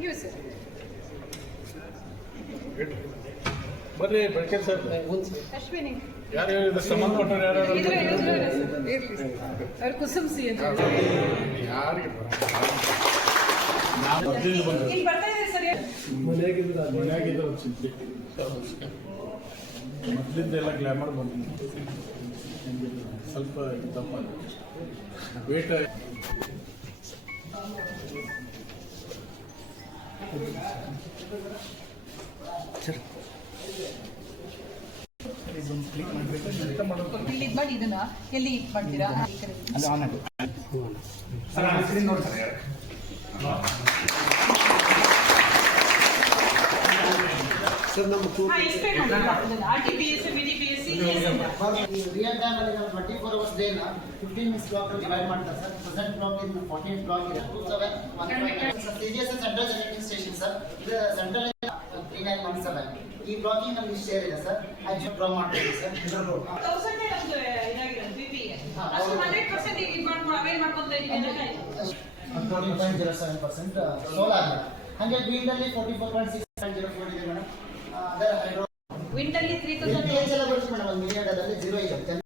ನೀವು ಸರ್ ಬರ್ರಿ ಬೆಳಕೆ ಸರ್ ಅಶ್ವಿನಿ ಯಾರು ಹೇಳಿದ್ರು ಸಂಬಂಧಪಟ್ಟರು ಯಾರು ಅವ್ರು ಕುಸುಮ್ ಸಿ ಅಂತ ಯಾರಿಗೆ ನಾವು ಮೊದಲಿಂದ ಬಂದ್ವಿ ಇಲ್ಲಿ ಬರ್ತಾ ಇದೆ ಸರ್ ಮನೆಯಾಗಿದ್ದ ಒಂದು ಚಿಂತೆ ಮೊದಲಿಂದ ಎಲ್ಲ ಗ್ಲಾಮರ್ ಬಂದಿದ್ದು ಸ್ವಲ್ಪ ತಪ್ಪ ವೇಟ್ ಇಲ್ಲಿ ಇದು ಮಾಡಿ ಇದನ್ನ ಎಲ್ಲಿ ಇದು ಮಾಡ್ತೀರಾ ಸರ್ ನಮ್ಮ RTPS, BDPS, ರಿಯಲ್ ಟೈಮ್ ಅಲ್ಲಿ 24 ಅವರ್ಸ್ ಡೇ ನ 15 ಮಿನಿಟ್ಸ್ ಬ್ಲಾಕ್ ಡಿವೈಡ್ ಮಾಡ್ತಾರೆ sir. Present block in 14 block ಇದೆ. 2715 CGS central generating station sir. ಇದು ಸೆಂಟ್ರಲ್ 3917 ಈ ಬ್ಲಾಕಿಂಗ್ ನಮಗೆ ಶೇರ್ ಇದೆ ಸರ್. ಆಕ್ಚುಲಿ ಡ್ರಾ ಮಾಡ್ತೀವಿ ಸರ್. 1000 ನಮ್ದು ಇದಾಗಿರೋದು BPA ಅಷ್ಟು 100% ಇದು ಅವೈಲ್ ಮಾಡ್ಕೊಂತ ಇದೀವಿ 14.07% ಸೋಲಾರ್. 100 ಗ್ರೀನ್ ಅಲ್ಲಿ 44.604